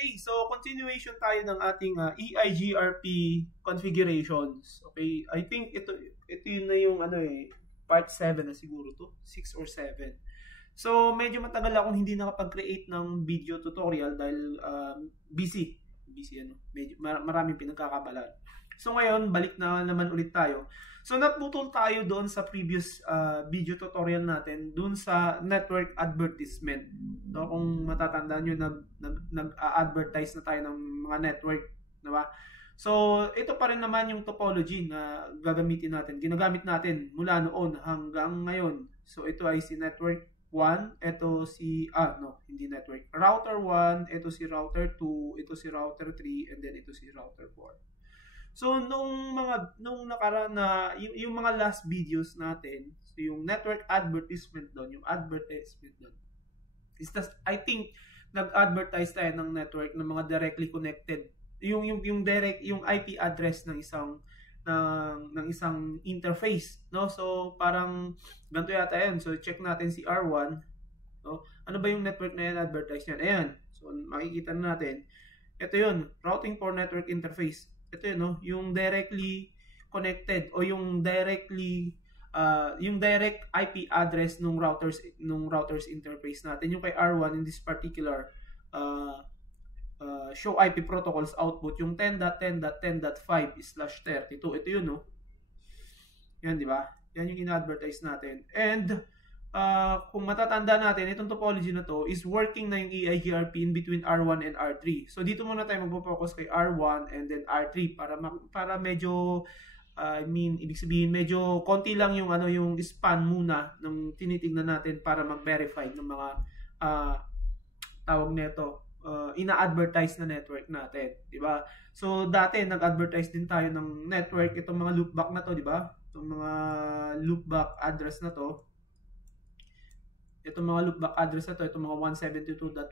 Okay, so continuation tayo ng ating EIGRP configurations. Okay, I think ito yun na yung part 7 na siguro to, 6 or 7. So medyo matagal akong hindi nakapag-create ng video tutorial dahil busy medyo maraming pinagkakabalan. So ngayon, balik na naman ulit tayo. So naputol tayo doon sa previous video tutorial natin doon sa network advertisement. No, kung matatandaan nyo, nag-advertise na tayo ng mga network, diba? So ito pa rin naman yung topology na gagamitin natin. Ginagamit natin mula noon hanggang ngayon. So ito ay si network 1, ito si hindi network. Router 1, ito si router 2, ito si router 3, and then ito si router 4. So nung nakaraan na yung mga last videos natin, so yung network advertisement doon, yung advertisement doon, I think nag-advertise tayo ng network ng mga directly connected, yung IP address ng isang interface, no? So parang ganito yata 'yan. So check natin si R1, no? Ano ba yung network na yan advertise niyan? Ayan. So makikita na natin. Ito 'yun, routing for network interface. Ito 'yun, no? Yung directly connected o yung directly yung direct IP address nung routers interface natin. Yung kay R1 in this particular show IP protocols output, yung 10.10.10.5/32. Ito yun, no? Yan, di ba? Yan yung in-advertise natin. And kung matatanda natin, itong topology na to is working na yung EIGRP in between R1 and R3. So dito muna tayo magpo-focus kay R1 and then R3 para medyo ibig sabihin medyo konti lang yung yung span muna ng tinitingnan natin para mag-verify ng mga tawag nito ina-advertise na network natin, di ba? So dati nag-advertise din tayo ng network, itong mga loopback na to, di ba? Itong mga loopback address na to. Itong mga loopback address na to, itong mga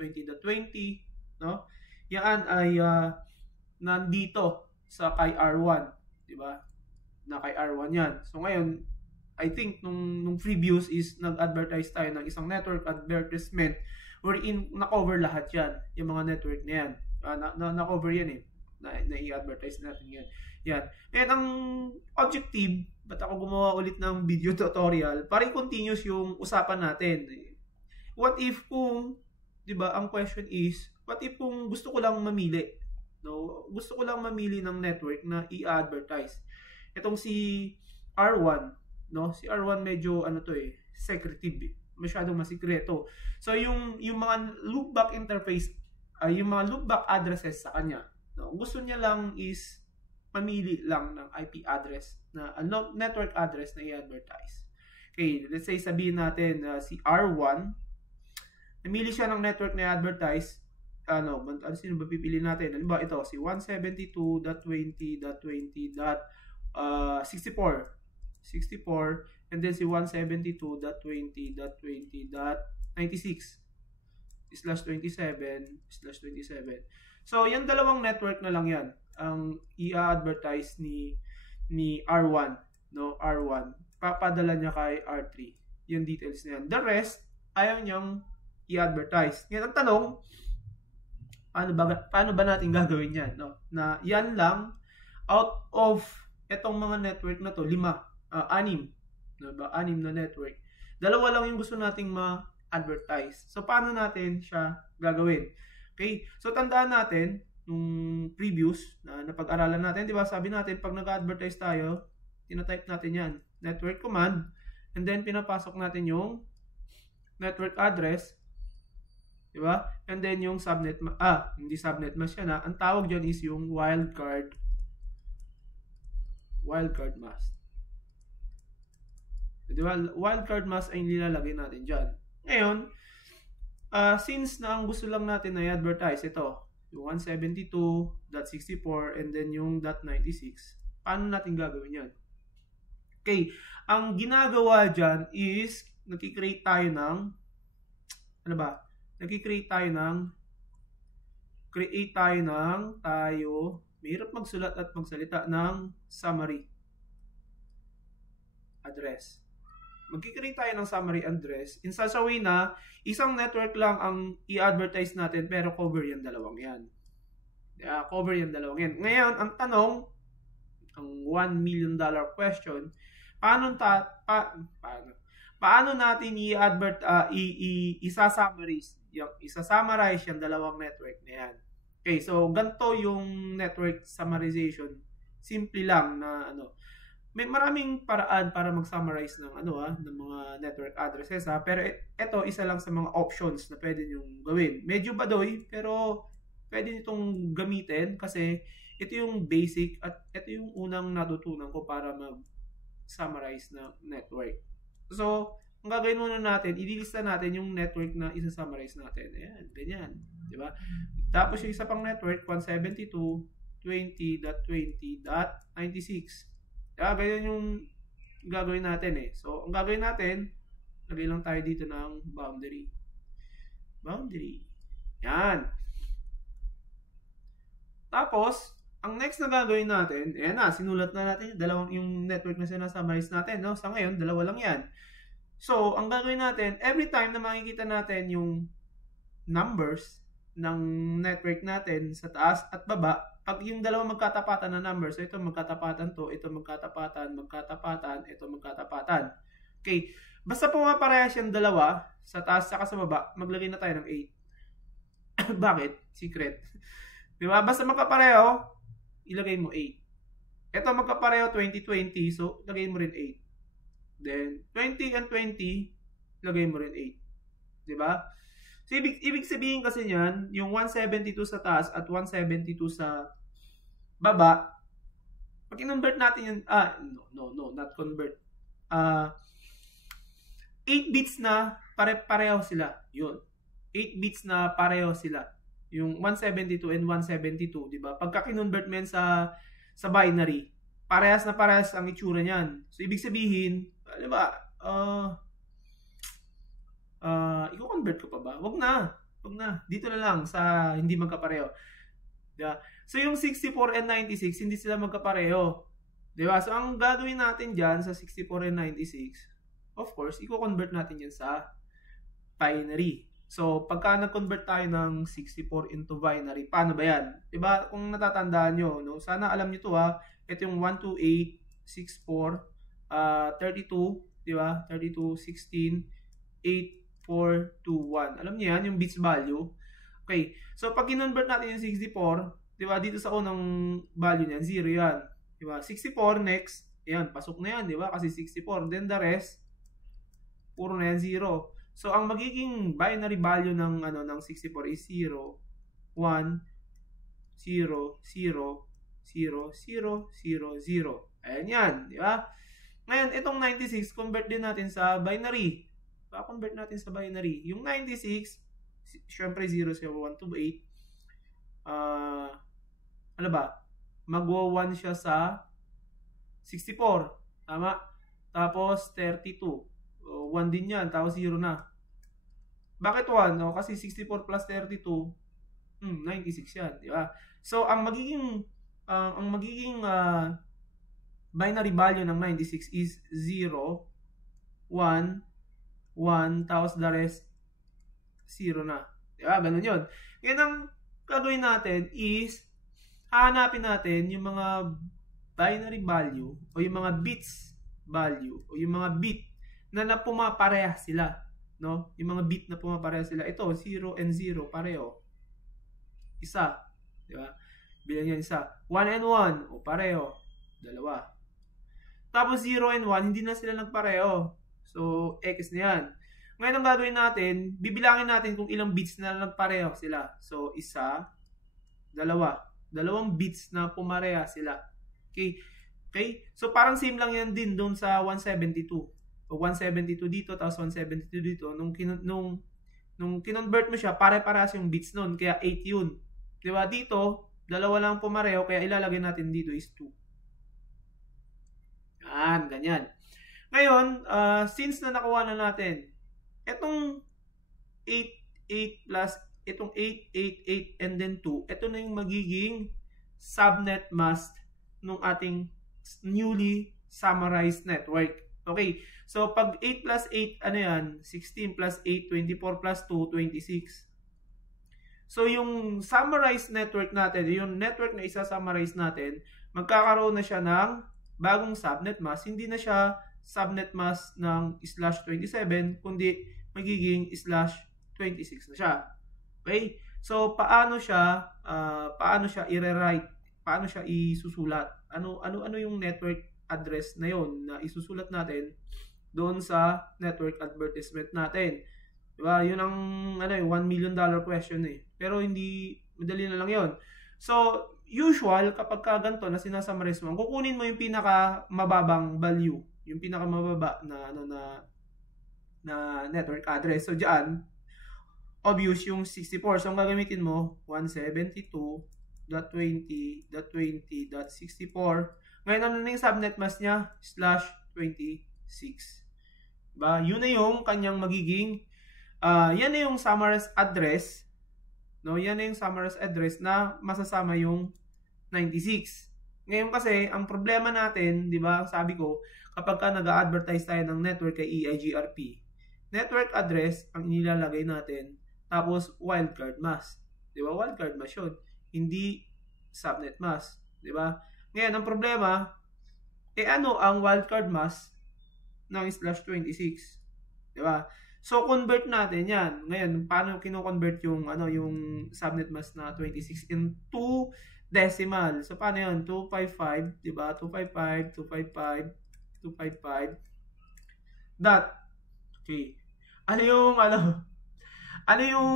172.20.20, no? Yan ay nandito sa kay R1, di ba? Na kay R1 yan. So ngayon, I think nung previous is nag-advertise tayo ng isang network advertisement wherein na-cover lahat yan, yung mga network na yan. Na-cover yan na-i-advertise natin yan. Yan. And ang objective, ba't ako gumawa ulit ng video tutorial? Para i-continuous yung usapan natin. What if kung, di ba, ang question is, what if kung gusto ko lang mamili? No? Gusto ko lang mamili ng network na i-advertise. Itong si R1, no? Si R1 medyo secretive, masyadong masikreto. So yung mga loopback interface, yung mga loopback addresses sa kanya, no? Gusto niya lang is mamili lang ng IP address na network address na i-advertise. Okay, let's say sabihin natin si R1, namili siya ng network na i-advertise. Sino ba pipili natin? Halimbawa ito, si 172.20.20.64, and then si 172.20.20.96/27/27. So yan dalawang network na lang yan ang i-advertise ni R1, no? R1 papadala niya kay R3 yung details na yan. The rest ayaw niyang i-advertise. Ngayon ang tanong, paano ba natin gagawin yan, no? Na yan lang out of etong mga network na to, 6, 6 na network. Dalawa lang yung gusto nating ma-advertise. So paano natin siya gagawin? Okay? So tandaan natin nung previous na napag-aralan natin, 'di ba? Sabi natin pag nag-advertise tayo, tina-type natin 'yan, network command, and then pinapasok natin yung network address, 'di ba? And then yung subnet hindi subnet mask yan. Ang tawag diyan is yung wildcard mask. Diba? Wildcard mask ay nilalagay natin dyan. Ngayon, since na ang gusto lang natin na i-advertise ito, yung 172.64 and then yung .96, paano natin gagawin yan? Okay, ang ginagawa dyan is nagkikreate tayo ng mahirap magsulat at magsalita ng summary address. Magkikreate tayo ng summary address in such a way na isang network lang ang i-advertise natin pero cover yung dalawang yan. Cover yung dalawang yan. Ngayon, ang tanong, ang $1 million question, paano natin isa-summarize yung dalawang network na yan? Okay, so ganito yung network summarization. Simple lang na may maraming paraan para mag-summarize ng ng mga network addresses pero ito isa lang sa mga options na pwede niyo gawin. Medyo badoy pero pwede nitong gamitin kasi ito yung basic at ito yung unang natutunan ko para mag-summarize ng network. So, ang gagawin muna natin, ililista natin yung network na isa-summarize natin. Ayan, ganyan. Diba? Tapos yung isa pang network, 172.20.20.96. Ganyan yung gagawin natin eh. So, ang gagawin natin, lagay lang tayo dito ng boundary. Yan. Tapos, ang next na gagawin natin, ayan na, sinulat na natin yung network na sinasummarize natin. No? Sa ngayon, dalawa lang yan. So, ang gagawin natin, every time na makikita natin yung numbers ng network natin sa taas at baba, pag yung dalawa magkatapatan na numbers, so ito magkatapatan to, ito magkatapatan, ito magkatapatan. Okay, basta pumaparehas yung dalawa sa taas saka sa baba, maglagay na tayo ng 8. Bakit? Secret. Diba? Basta magkapareho, ilagay mo 8. Ito magkapareho 20-20, so lagay mo rin 8. Then, 20 and 20, lagay mo rin 8. Diba? So, ibig sabihin kasi niyan, yung 172 sa taas at 172 sa baba, pag i-convert natin yun, not convert. 8 bits na pareho sila. Yun. 8 bits na pareho sila. Yung 172 and 172, di ba? Pagka kinonvert mo yan sa binary, parehas na parehas ang itsura niyan. So, ibig sabihin, di ba, i-convert ko pa ba? Wag na. Dito na lang sa hindi magkapareho. Diba? So, yung 64 and 96, hindi sila magkapareho. Diba? So, ang gagawin natin dyan sa 64 and 96, of course, i-convert natin yan sa binary. So, pagka nag-convert tayo ng 64 into binary, paano ba yan? Diba? Kung natatandaan nyo, no? Sana alam nyo to ha. Ito yung 128, 64, 32, diba? 32, 16, 8, 4, 2, 1. Alam niyo yan, yung bits value. Okay. So, pag kinonvert natin yung 64, diba, dito sa unang value niyan, 0 yan. Diba? 64, next. Ayan, pasok na yan, diba? Kasi 64. Then, the rest, puro na yan, 0. So, ang magiging binary value ng 64 is 0, 1, 0, 0, 0, 0, 0, 0. Ayan yan, diba? Ngayon, itong 96, convert din natin sa binary. Pa-convert natin sa binary. Yung 96, syempre 0, 0, 1, 2, 8. Ano ba? Magwa-1 siya sa 64. Tama? Tapos 32. 1 din yan. Tapos 0 na. Bakit 1? No? Kasi 64 plus 32, 96 yan. Diba? So, ang magiging binary value ng 96 is 0, 1, 1, tapos the rest, 0 na. Diba? Ganun yun. Ngayon, ang gagawin natin is, hahanapin natin yung mga binary value, o yung mga bits value, o yung mga bit na pumapareha sila. No? Yung mga bit na pumapareha sila. Ito, 0 and 0, pareho. Isa. Diba? Bilang yan isa. 1 and 1, o pareho. Dalawa. Tapos 0 and 1, hindi na sila nagpareho. So, X na yan. Ngayon ang gagawin natin, bibilangin natin kung ilang bits na nagpareho sila. So, isa, dalawa. Dalawang bits na pumareha sila. Okay? Okay? So, parang same lang yan din doon sa 172. O 172 dito, tapos 172 dito. Nung kinonvert mo siya, pare-parehas yung bits nun. Kaya 8 yun. Diba? Dito, dalawa lang pumareho, kaya ilalagay natin dito is 2. Yan, ganyan. Ngayon, since na nakuha na natin, itong 8, 8 plus, itong 8, 8, 8, and then 2, ito na yung magiging subnet mask ng ating newly summarized network. Okay. So, pag 8 plus 8, ano yan? 16 plus 8, 24 plus 2, 26. So, yung summarize network natin, yung network na isa-summarize natin, magkakaroon na siya ng bagong subnet mask. Hindi na siya subnet mask ng /27, kundi magiging /26 na siya. Okay? So, paano siya i-rewrite? Paano siya isusulat? Ano yung network address na yon na isusulat natin doon sa network advertisement natin? Diba? Yun ang $1 million question eh. Pero hindi, madali na lang yon. So, usual, kapag ka ganito na sinasummarize mo, kukunin mo yung pinaka mababang value, yung pinaka mababa na network address. So, diyan, obvious yung 64. So, ang gagamitin mo, 172.20.20.64. Ngayon, ano na yung subnet mask niya? /26. Diba? Yun na yung kanyang magiging, yan na yung summarized address. No? Yan na yung summarized address na masasama yung 96. Ngayon kasi, ang problema natin, di ba, sabi ko, kapag ka nag-a-advertise tayo ng network kay EIGRP, network address ang inilalagay natin, tapos wildcard mask. Di ba? Wildcard mask yun. Hindi subnet mask. Di ba? Ngayon, ang problema, ano ang wildcard mask ng /26? Di ba? So, convert natin yan. Ngayon, paano kino-convert yung, yung subnet mask na 26 into decimal? So, paano yun? 255, di ba? 255, 255, 255. Dot. Okay. Ano yung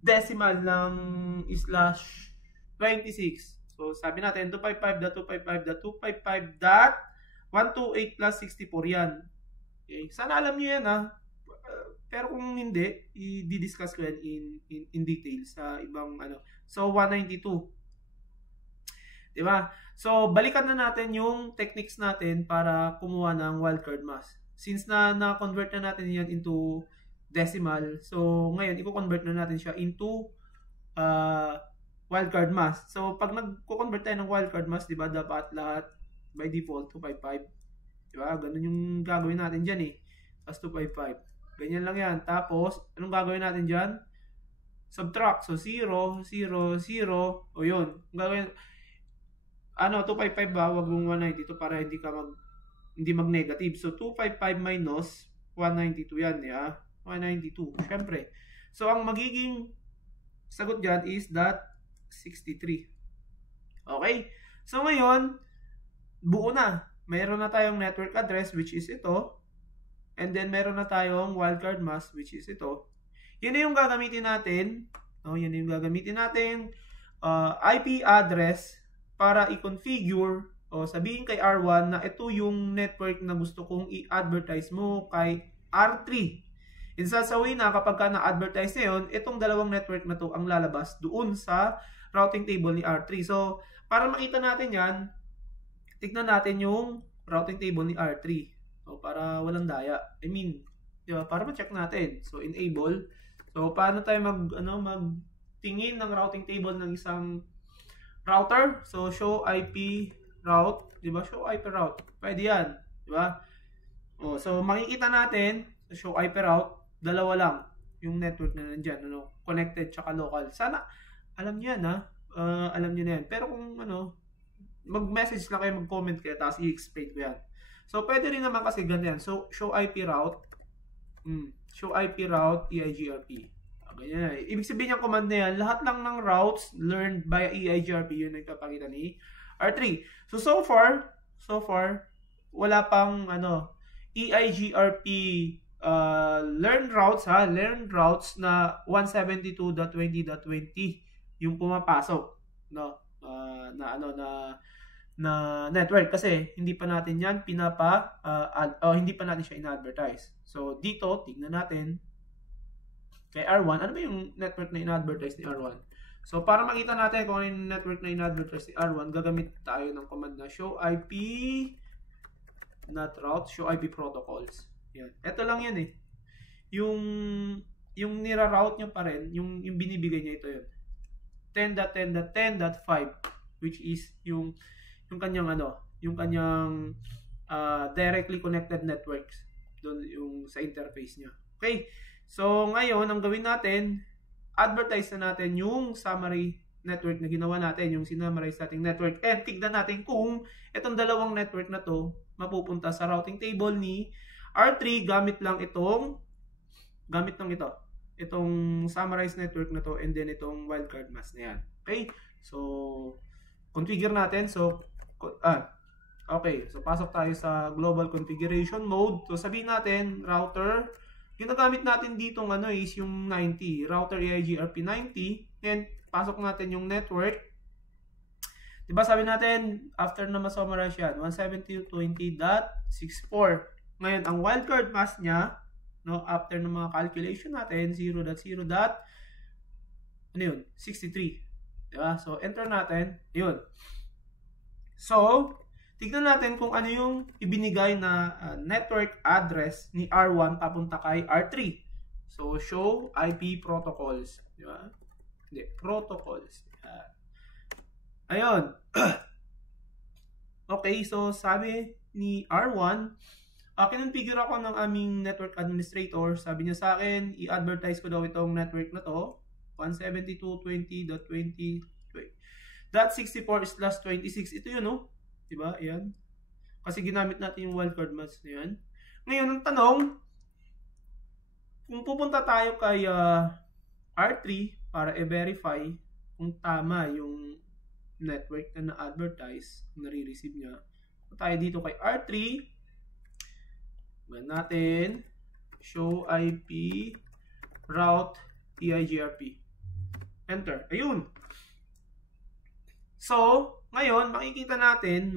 decimal ng /26? So, sabi natin, 255.255.255.128 plus 64 yan. Okay. Sana alam nyo yan, ha? Pero kung hindi, i-discuss ko yan in detail sa ibang, So, 192. Diba? So, balikan na natin yung techniques natin para kumuha ng wildcard mask. Since na-convert na natin yan into decimal, so, ngayon, i-convert na natin siya into wildcard mask. So, pag nag-convert tayo ng wildcard mask, diba, dapat lahat by default 255. Diba? Ganun yung gagawin natin dyan eh. Tapos 255. Ganyan lang yan. Tapos, anong gagawin natin dyan? Subtract. So, 0, 0, 0. O yun. Gagawin, 255 ba? Wag mong 192 para hindi mag-negative. So, 255 minus 192 yan. Yeah? 192. Siyempre. So, ang magiging sagot dyan is that 63. Okay? So, ngayon, buo na. Mayroon na tayong network address which is ito. And then, meron na tayong wildcard mask which is ito. Yun na yung gagamitin natin. No? Yun na yung gagamitin natin. IP address para i-configure o sabihin kay R1 na ito yung network na gusto kong i-advertise mo kay R3. In such a way na kapag ka na-advertise na yun, itong dalawang network na to ang lalabas doon sa routing table ni R3. So, para makita natin yan, tignan natin yung routing table ni R3. So, para walang daya. Diba? Para ma-check natin. So, enable. So, paano tayo magtingin ng routing table ng isang router? So, show IP route. Diba? Show IP route. Pwede yan. Diba? So, makikita natin, show IP route, dalawa lang yung network na nandyan. Connected tsaka local. Sana, alam nyo yan, ha? Alam nyo na yan. Pero kung, mag-message lang kayo, mag-comment kayo, tapos i-explain ko yan. So, pwede rin naman kasi ganyan. So, show IP route. Show IP route, EIGRP. Ganyan na. Ibig sabihin yung command na yan, lahat lang ng routes learned by EIGRP yun ang nagpapakita ni R3. So far, wala pang, EIGRP learned routes, ha? Learned routes na 172.20.20 yung pumapasok, no? Na network kasi hindi pa natin yan hindi pa natin siya in-advertise. So dito tingnan natin kay R1, ano ba yung network na in-advertise ni R1? So para makita natin kung ano yung network na in-advertise ni R1, gagamit tayo ng command na show IP not route, show IP protocols. Yan. Ito lang yan eh. Yung nira-route nyo pa rin, yung binibigay niya ito yun. 10.10.10.5 which is yung kanyang directly connected networks. Doon yung sa interface niya. Okay? So, ngayon, ang gawin natin, advertise na natin yung summary network na ginawa natin, yung sinummarize nating network. And tignan natin kung itong dalawang network na to mapupunta sa routing table ni R3 gamit lang ito. Itong summarized network na to and then itong wildcard mask na yan. Okay? So, configure natin. So, okay. So, pasok tayo sa global configuration mode. So, sabihin natin, router, ginagamit natin dito is yung 90. Router EIGRP 90. And, pasok natin yung network. Diba sabi natin, after na ma-summarize yan, 172.20.64. Ngayon, ang wildcard mask niya, no, after ng mga calculation natin, 0.0.63. Diba? So, enter natin. Yun. So, tignan natin kung ano yung ibinigay na network address ni R1 papunta kay R3. So, show IP protocols. Diba? Hindi, protocols. Ayun. Okay, so sabi ni R1, kinonfigure ako ng aming network administrator. Sabi niya sa akin, i-advertise ko daw itong network na to. 172.20.20.64/26. Ito yun, no? Diba? Ayan. Kasi ginamit natin yung wildcard mask na yan. Ngayon, ang tanong, kung pupunta tayo kay R3 para i-verify kung tama yung network na na-advertise, nare-receive niya. Kung tayo dito kay R3, gawin natin, show IP route EIGRP. Enter. Ayun. So, ngayon, makikita natin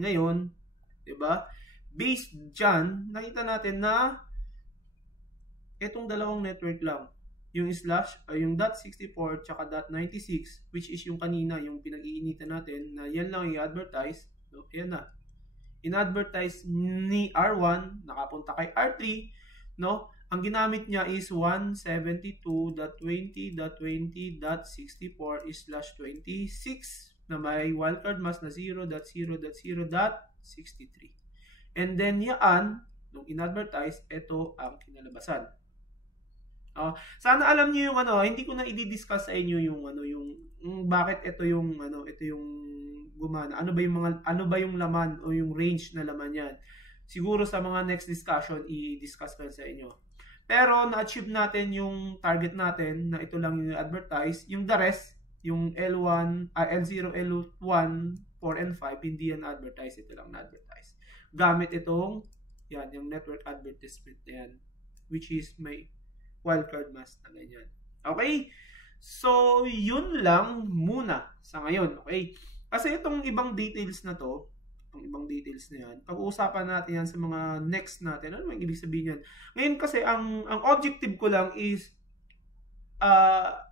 ngayon, diba? Based dyan, nakita natin na itong dalawang network lang. Yung yung .64 tsaka .96, which is yung kanina, yung pinag-iinitan natin, na yan lang i-advertise. So, yan na. In-advertise ni R1, nakapunta kay R3, no? Ang ginamit niya is 172.20.20.64/26 na may wildcard mask na 0.0.0.63. And then yan, nung in-advertise, ito ang kinalabasan. Sana alam niyo yung hindi ko na i-discuss sa inyo yung bakit ito yung gumana. Ano ba yung laman o yung range na laman yan. Siguro sa mga next discussion i-discuss ko sa inyo. Pero na-achieve natin yung target natin na ito lang yung advertise. Yung the rest, yung L1, L0, L1, 4 and 5 hindi yan advertise, ito lang na-advertise. Gamit itong yung network advertisement na yan, which is may wildcard mask na ganyan. Okay? So, yun lang muna sa ngayon. Okay? Kasi itong ibang details na to, pag-uusapan natin yan sa mga next natin. Ano yung ibig sabihin yan? Ngayon kasi, ang objective ko lang is,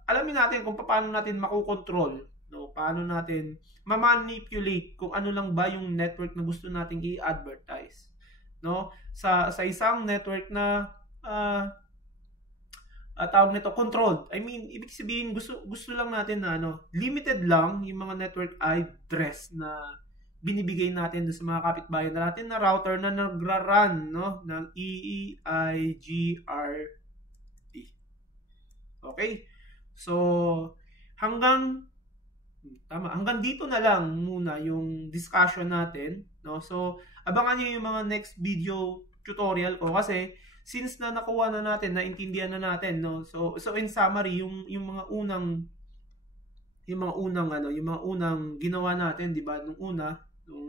alamin natin kung paano natin makukontrol, no? Paano natin ma-manipulate kung ano lang ba yung network na gusto nating i-advertise. No? Sa isang network na, tawag nito controlled. I mean, ibig sabihin gusto lang natin na limited lang yung mga network address na binibigay natin sa mga kapitbahay natin na router na nagra-run ng EIGRP. Okay? So, hanggang dito na lang muna yung discussion natin, no? So, abangan niyo yung mga next video tutorial ko kasi since na nakuha na natin, naintindihan na natin, no? So in summary, yung mga unang ginawa natin, 'di ba?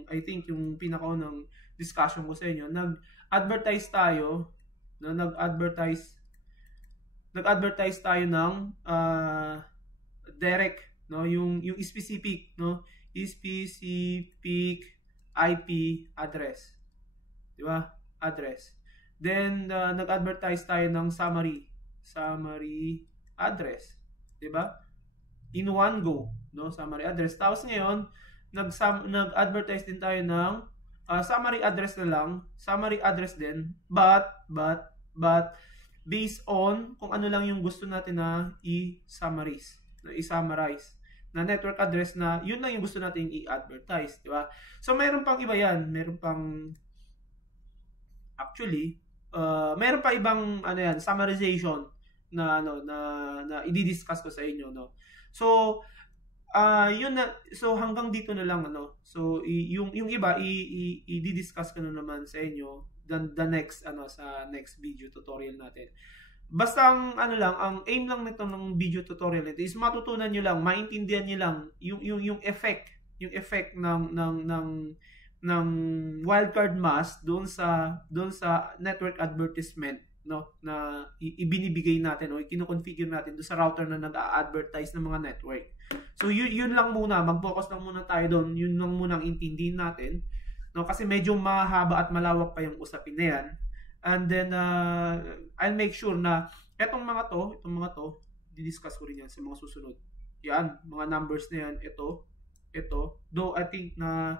I think yung pinakaunang discussion ko sa inyo, nag-advertise tayo, no? Nag-advertise tayo ng direct, no? Yung specific, no? Specific IP address. 'Di ba? Address. Then, nag-advertise tayo ng summary address. Diba? In one go, no? Summary address. Tapos ngayon, nag-advertise din tayo ng summary address na lang. Summary address din. But, based on kung ano lang yung gusto natin na i-summarize. na network address na yun lang yung gusto natin i-advertise, di ba? So meron pang iba yan, meron pang actually meron pa ibang ano yan, summarization na ano na i-discuss ko sa inyo, no. So yun na, so hanggang dito na lang ano. So yung iba i-discuss ko na naman sa inyo the next ano sa next video tutorial natin. Basta ang ano lang, ang aim lang nito ng video tutorial nito is matutunan niyo lang, maintindihan niyo lang yung effect ng wildcard mask doon sa network advertisement, no, na ibinibigay natin o kino-configure natin doon sa router na nag-a-advertise ng mga network. So yun lang muna, mag-focus lang muna tayo doon, yun lang muna ang intindihin natin, no, kasi medyo mahaba at malawak pa yung usapin na yan. And then I'll make sure na itong mga to, di-discuss ko rin yan sa mga susunod. Yan, mga numbers na yan, ito, though I think na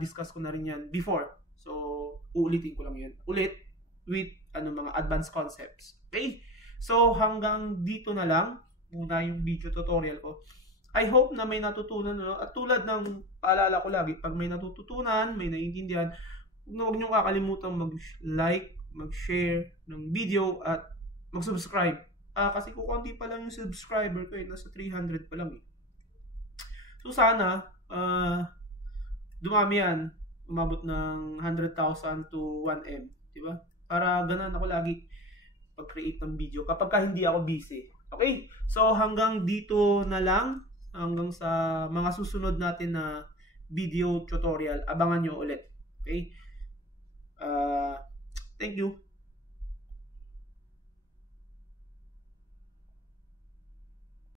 discuss ko na rin yan before. So uulitin ko lang yan ulit with mga advanced concepts. Okay? So hanggang dito na lang muna yung video tutorial ko. I hope na may natutunan, no? At tulad ng paalala ko lagi, pag may natututunan, may naiintindihan, huwag nyo kakalimutan mag-like, mag-share ng video at mag-subscribe. Kasi kukunti pa lang yung subscriber ko, nasa 300 pa lang eh. So sana dumami yan, umabot ng 100,000 to 1M, di ba? Para ganun ako lagi pag-create ng video kapag hindi ako busy. Okay? So hanggang dito na lang, hanggang sa mga susunod natin na video tutorial, abangan nyo ulit. Okay? Thank you.